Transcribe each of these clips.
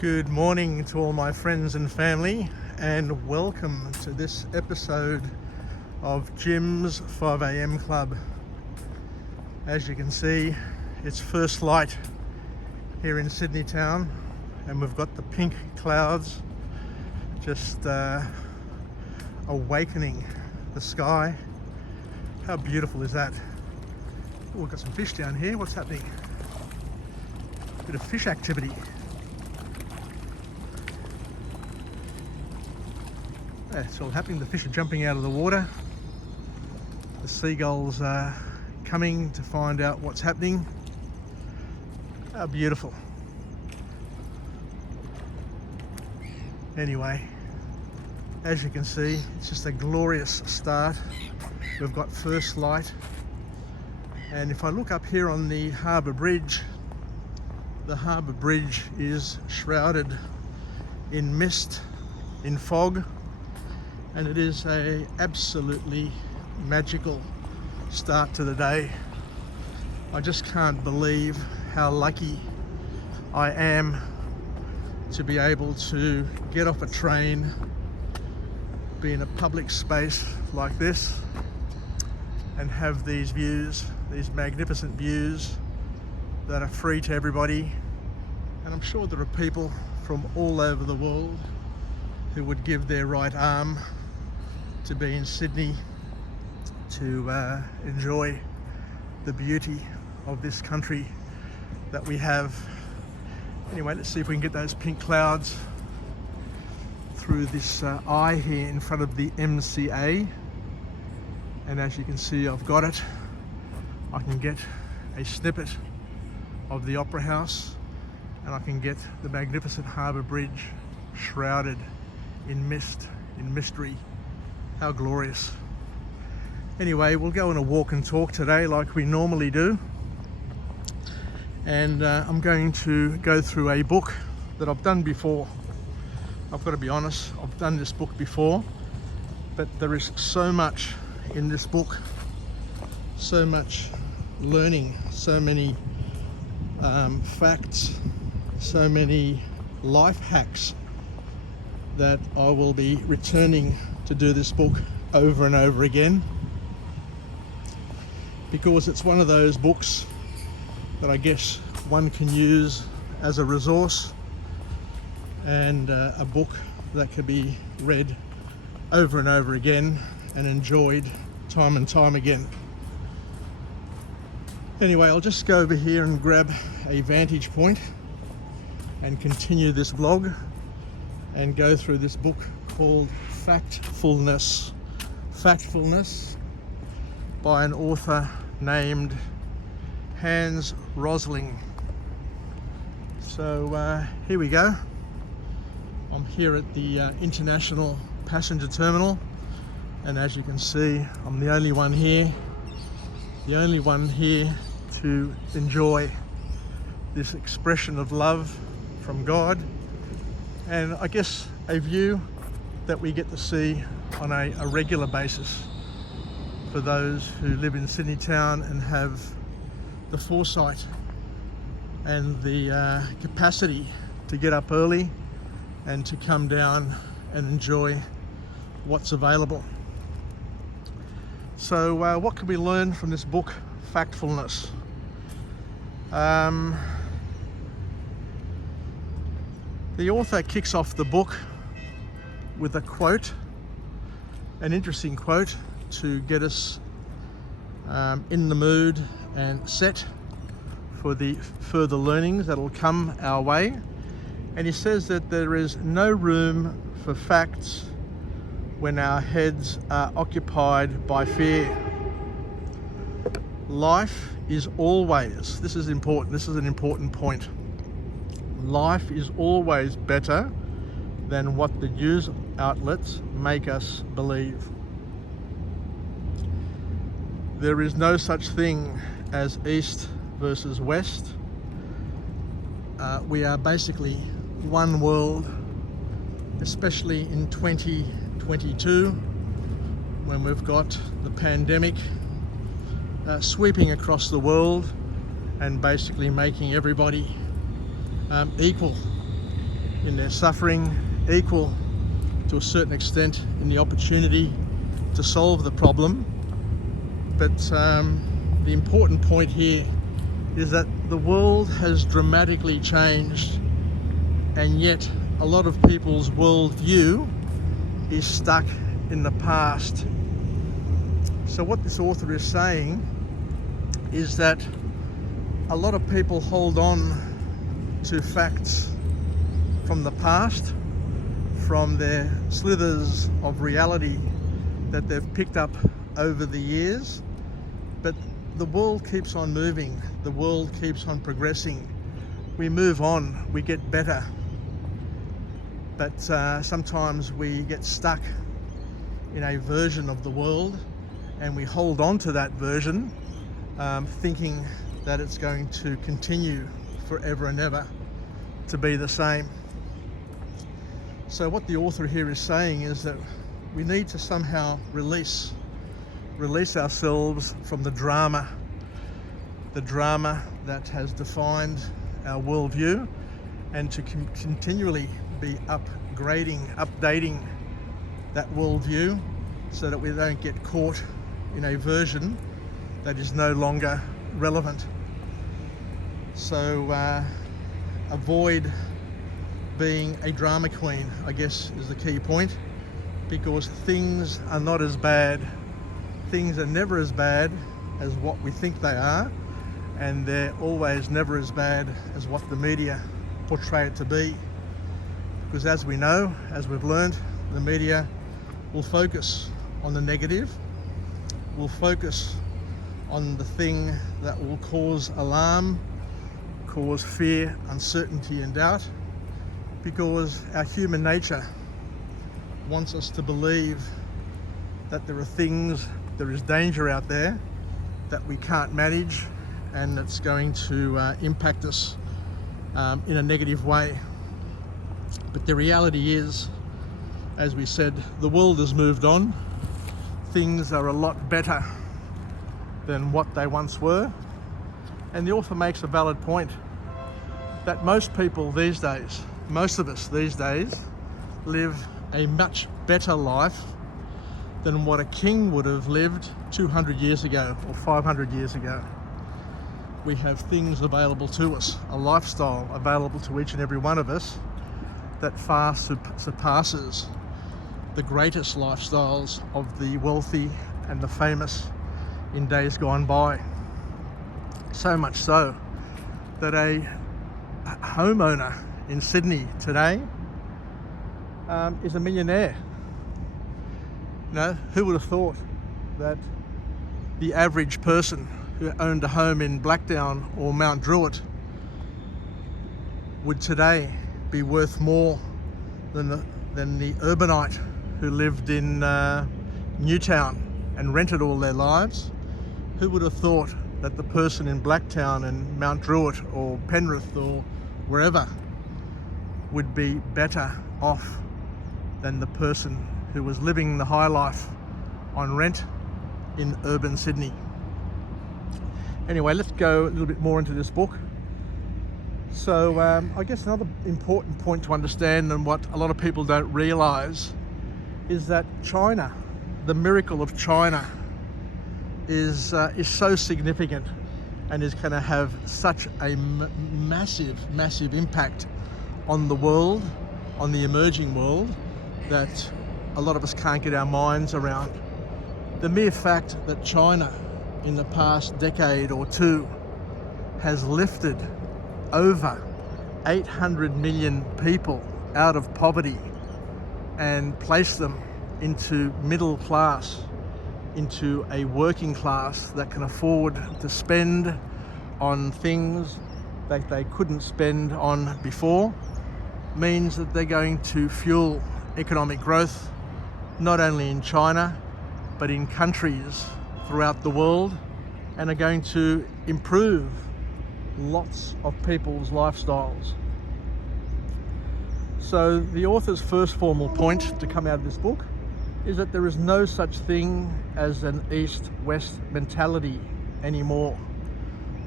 Good morning to all my friends and family, and welcome to this episode of Jim's 5 a.m. Club. As you can see, it's first light here in Sydney town, and we've got the pink clouds just awakening the sky. How beautiful is that? Oh, we've got some fish down here. What's happening? Bit of fish activity. That's all happening. The fish are jumping out of the water. The seagulls are coming to find out what's happening. How beautiful. Anyway, as you can see, it's just a glorious start. We've got first light. And if I look up here on the harbour bridge, the harbour bridge is shrouded in mist, in fog. And it is a absolutely magical start to the day. I just can't believe how lucky I am to be able to get off a train, be in a public space like this, and have these views, these magnificent views that are free to everybody. And I'm sure there are people from all over the world who would give their right arm to be in Sydney to enjoy the beauty of this country that we have. Anyway, let's see if we can get those pink clouds through this eye here in front of the MCA. And as you can see, I've got it. I can get a snippet of the Opera House, and I can get the magnificent harbour bridge shrouded in mist, in mystery. How glorious. Anyway, we'll go on a walk and talk today like we normally do. And I'm going to go through a book that I've done before. I've got to be honest, I've done this book before, but there is so much in this book, so much learning, so many facts, so many life hacks that I will be returning to do this book over and over again, because it's one of those books that I guess one can use as a resource, and a book that can be read over and over again and enjoyed time and time again. Anyway, I'll just go over here and grab a vantage point and continue this vlog and go through this book called Factfullness. Factfulness by an author named Rosling. So here we go. I'm here at the International Passenger Terminal, and as you can see, I'm the only one here to enjoy this expression of love from God, and I guess a view that we get to see on a regular basis for those who live in Sydney town and have the foresight and the capacity to get up early and to come down and enjoy what's available. So what can we learn from this book, Factfulness? The author kicks off the book with a quote, an interesting quote to get us in the mood and set for the further learnings that will come our way. And he says that there is no room for facts when our heads are occupied by fear. Life is always, this is important, this is an important point, life is always better than what the news outlets make us believe. There is no such thing as East versus West. We are basically one world, especially in 2022, when we've got the pandemic sweeping across the world and basically making everybody equal in their suffering, equal to a certain extent in the opportunity to solve the problem. But the important point here is that the world has dramatically changed, and yet a lot of people's worldview is stuck in the past. So what this author is saying is that a lot of people hold on to facts from the past, from their slithers of reality that they've picked up over the years, but the world keeps on moving, the world keeps on progressing. We move on, we get better, but sometimes we get stuck in a version of the world and we hold on to that version, thinking that it's going to continue forever and ever to be the same. So what the author here is saying is that we need to somehow release ourselves from the drama that has defined our worldview, and to continually be updating that worldview so that we don't get caught in a version that is no longer relevant. So avoid being a drama queen, I guess, is the key point, because things are not as bad. Things are never as bad as what we think they are, and they're always never as bad as what the media portray it to be. Because as we know, as we've learned, the media will focus on the negative, will focus on the thing that will cause alarm, cause fear, uncertainty and doubt, because our human nature wants us to believe that there is danger out there that we can't manage, and it's going to impact us in a negative way. But the reality is, as we said, the world has moved on. Things are a lot better than what they once were. And the author makes a valid point that most people these days, most of us these days, live a much better life than what a king would have lived 200 years ago or 500 years ago. We have things available to us, a lifestyle available to each and every one of us that far surpasses the greatest lifestyles of the wealthy and the famous in days gone by. So much so that a homeowner in Sydney today is a millionaire. You know, who would have thought that the average person who owned a home in Blackdown or Mount Druitt would today be worth more than the urbanite who lived in Newtown and rented all their lives? Who would have thought that the person in Blacktown and Mount Druitt or Penrith or wherever would be better off than the person who was living the high life on rent in urban Sydney? Anyway, let's go a little bit more into this book. So I guess another important point to understand, and what a lot of people don't realise, is that China, the miracle of China, is so significant and is going to have such a massive impact on the world, on the emerging world, that a lot of us can't get our minds around. The mere fact that China in the past decade or two has lifted over 800 million people out of poverty and placed them into middle class, into a working class that can afford to spend on things that they couldn't spend on before, means that they're going to fuel economic growth, not only in China, but in countries throughout the world, and are going to improve lots of people's lifestyles. So the author's first formal point to come out of this book is that there is no such thing as an East-West mentality anymore.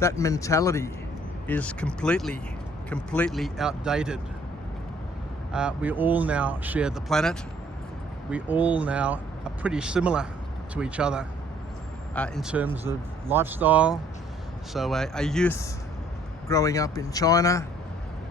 That mentality is completely outdated. We all now share the planet. We all now are pretty similar to each other in terms of lifestyle. So a youth growing up in China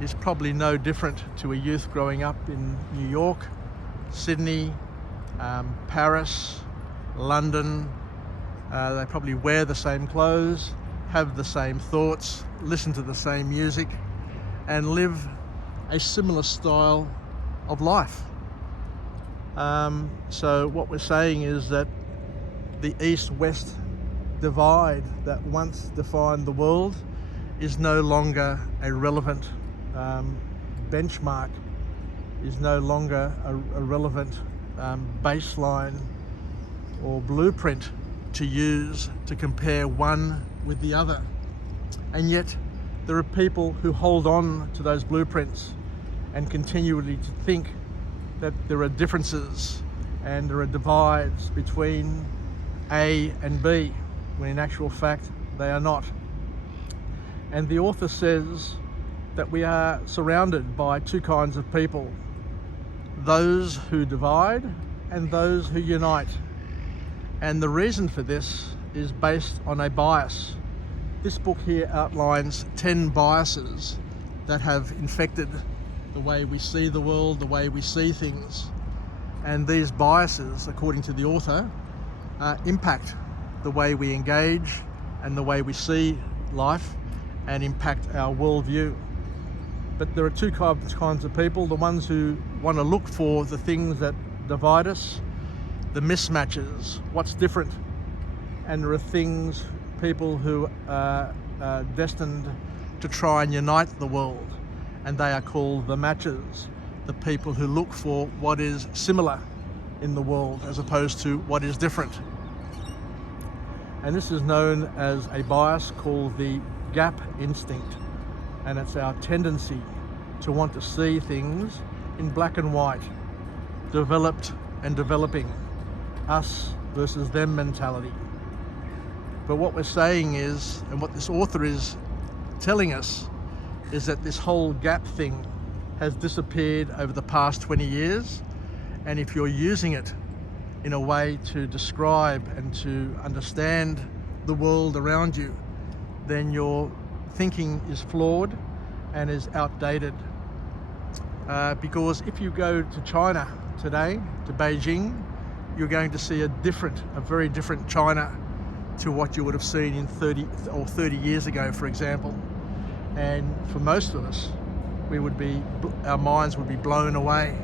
is probably no different to a youth growing up in New York, Sydney, Paris, London. They probably wear the same clothes, have the same thoughts, listen to the same music, and live a similar style of life. So what we're saying is that the East-West divide that once defined the world is no longer a relevant benchmark, is no longer a relevant baseline or blueprint to use to compare one with the other. And yet there are people who hold on to those blueprints and continually to think that there are differences and there are divides between A and B, when in actual fact they are not. And the author says that we are surrounded by two kinds of people: those who divide and those who unite. And the reason for this is based on a bias. This book here outlines 10 biases that have infected the way we see the world, the way we see things. And these biases, according to the author, impact the way we engage and the way we see life, and impact our worldview. But there are two kinds of people: the ones who want to look for the things that divide us, the mismatches, what's different. And there are people who are destined to try and unite the world, and they are called the matches, the people who look for what is similar in the world as opposed to what is different. And this is known as a bias called the gap instinct, and it's our tendency to want to see things in black and white, developed and developing, us versus them mentality. But what we're saying is, and what this author is telling us, is that this whole gap thing has disappeared over the past 20 years. And if you're using it in a way to describe and to understand the world around you, then your thinking is flawed and is outdated. Because if you go to China today, to Beijing, you're going to see a very different China to what you would have seen in 30 years ago, for example. And for most of us, our minds would be blown away,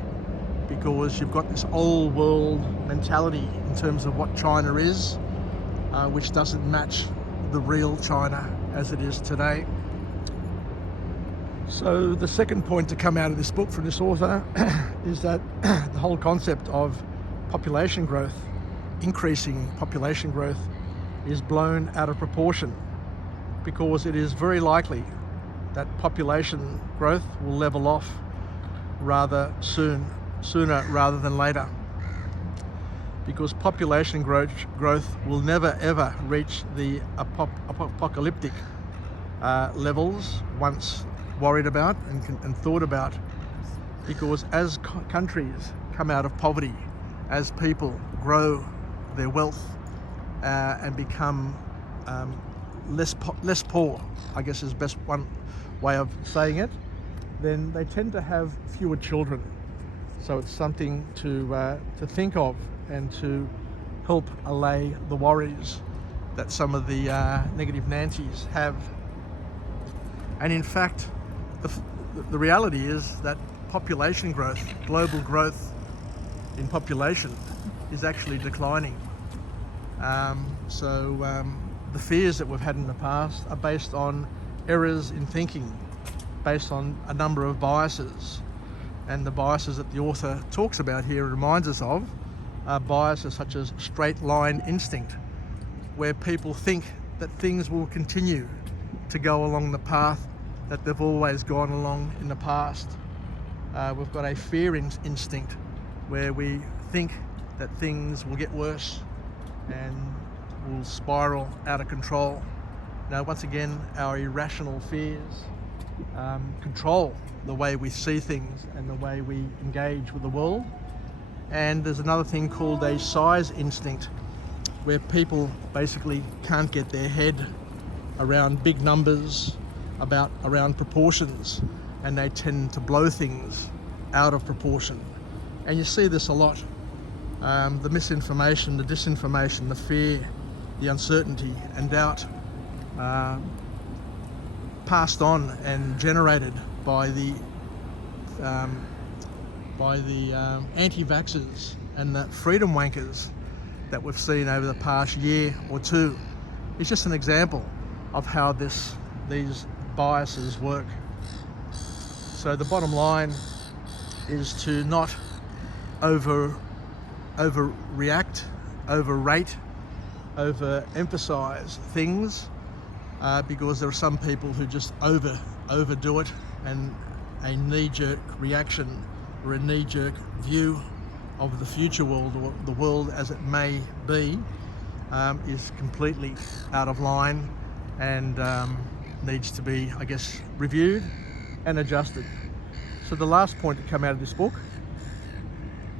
because you've got this old world mentality in terms of what China is, which doesn't match the real China as it is today. So the second point to come out of this book from this author is that the whole concept of population growth, increasing population growth, is blown out of proportion, because it is very likely that population growth will level off sooner rather than later, because population growth will never ever reach the apocalyptic levels once worried about and thought about, because as countries come out of poverty, as people grow their wealth and become less poor, I guess is best one way of saying it, then they tend to have fewer children. So it's something to think of and to help allay the worries that some of the negative Nancies have. And in fact, the reality is that population growth, global growth in population, is actually declining. The fears that we've had in the past are based on errors in thinking, based on a number of biases. And the biases that the author talks about here, reminds us of, are biases such as straight line instinct, where people think that things will continue to go along the path that they've always gone along in the past. We've got a fear instinct, where we think that things will get worse and will spiral out of control. Now, once again, our irrational fears control the way we see things and the way we engage with the world. And there's another thing called a size instinct, where people basically can't get their head around big numbers, around proportions, and they tend to blow things out of proportion. And you see this a lot. The misinformation, the disinformation, the fear, the uncertainty and doubt passed on and generated by the anti-vaxxers and the freedom wankers that we've seen over the past year or two. It's just an example of how these biases work. So the bottom line is to not overreact, overrate, overemphasize things, because there are some people who just overdo it, and a knee-jerk reaction or a knee-jerk view of the future world, or the world as it may be, is completely out of line and needs to be, I guess, reviewed and adjusted. So the last point to come out of this book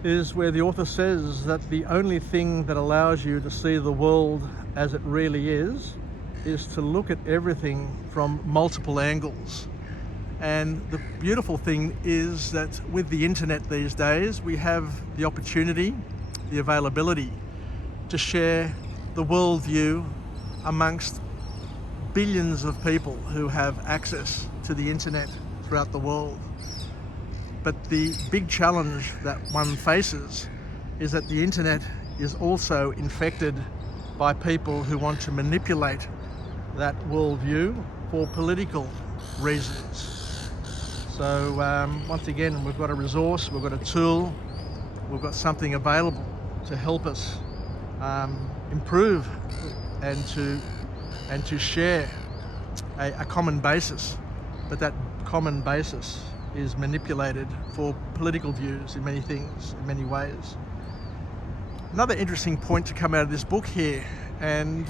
is where the author says that the only thing that allows you to see the world as it really is to look at everything from multiple angles. And the beautiful thing is that with the internet these days, we have the opportunity, the availability to share the worldview amongst billions of people who have access to the internet throughout the world. But the big challenge that one faces is that the internet is also infected by people who want to manipulate that worldview for political reasons. So once again, we've got a resource, we've got a tool, we've got something available to help us improve and to share a common basis. But that common basis is manipulated for political views in many things, in many ways. Another interesting point to come out of this book here, and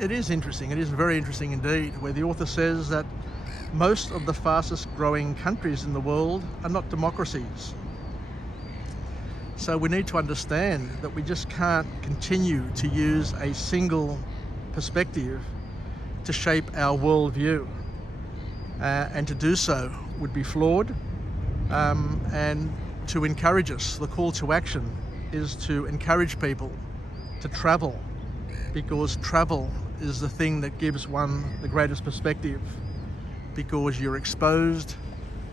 it is interesting, it is very interesting indeed, where the author says that most of the fastest growing countries in the world are not democracies. So we need to understand that we just can't continue to use a single perspective to shape our worldview. And to do so would be flawed, and to encourage us, the call to action is to encourage people to travel, because travel is the thing that gives one the greatest perspective, because you're exposed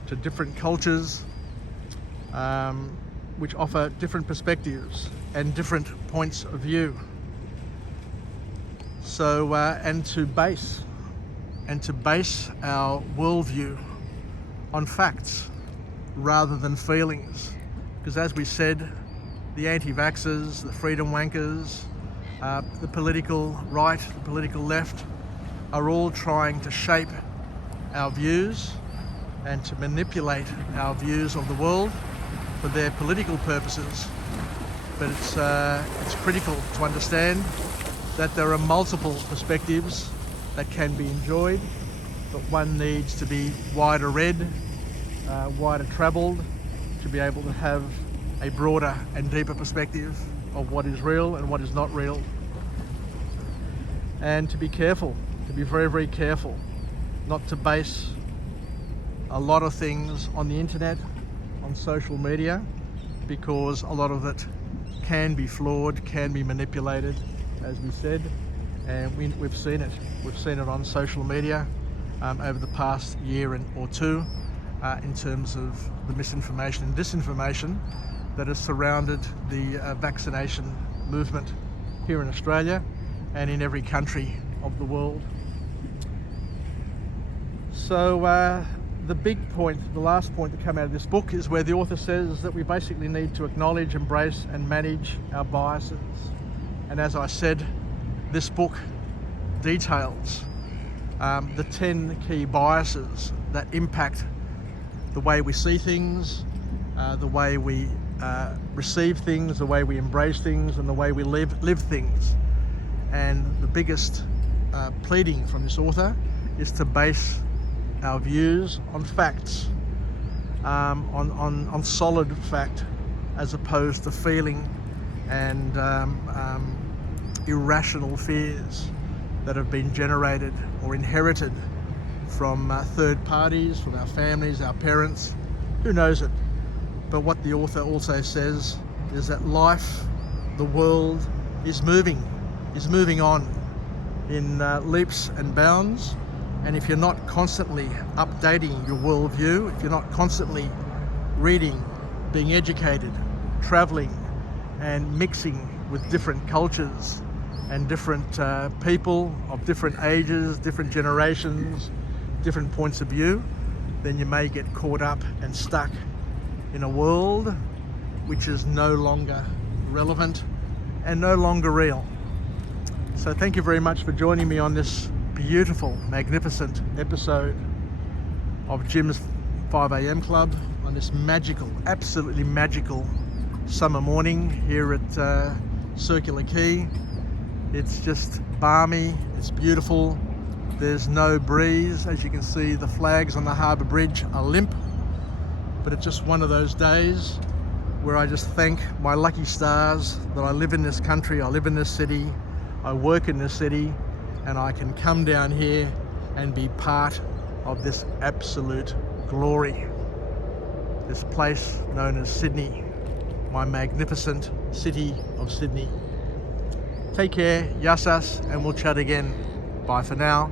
to different cultures which offer different perspectives and different points of view. So and to base our worldview on facts rather than feelings, because as we said, the anti-vaxxers, the freedom wankers, the political right, the political left are all trying to shape our views and to manipulate our views of the world for their political purposes. But it's critical to understand that there are multiple perspectives that can be enjoyed, but one needs to be wider read, wider travelled, to be able to have a broader and deeper perspective of what is real and what is not real. And to be careful, to be very, very careful not to base a lot of things on the internet, on social media, because a lot of it can be flawed, can be manipulated, as we said, and we've seen it. We've seen it on social media over the past year or two in terms of the misinformation and disinformation that has surrounded the vaccination movement here in Australia and in every country of the world. So the big point, the last point to come out of this book, is where the author says that we basically need to acknowledge, embrace and manage our biases. And as I said, this book details the 10 key biases that impact the way we see things, the way we receive things, the way we embrace things, and the way we live things. And the biggest pleading from this author is to base our views on facts, on solid fact, as opposed to feeling and irrational fears that have been generated or inherited from third parties, from our families, our parents, who knows it. But what the author also says is that life, the world, is moving on in leaps and bounds. And if you're not constantly updating your worldview, if you're not constantly reading, being educated, traveling and mixing with different cultures and different people of different ages, different generations, different points of view, then you may get caught up and stuck in a world which is no longer relevant and no longer real. So thank you very much for joining me on this beautiful, magnificent episode of Jim's 5 a.m. Club on this magical, absolutely magical summer morning here at Circular Quay. It's just balmy, it's beautiful, there's no breeze. As you can see, the flags on the harbour bridge are limp, but it's just one of those days where I just thank my lucky stars that I live in this country, I live in this city, I work in this city, and I can come down here and be part of this absolute glory. This place known as Sydney, my magnificent city of Sydney. Take care, yassas, and we'll chat again. Bye for now.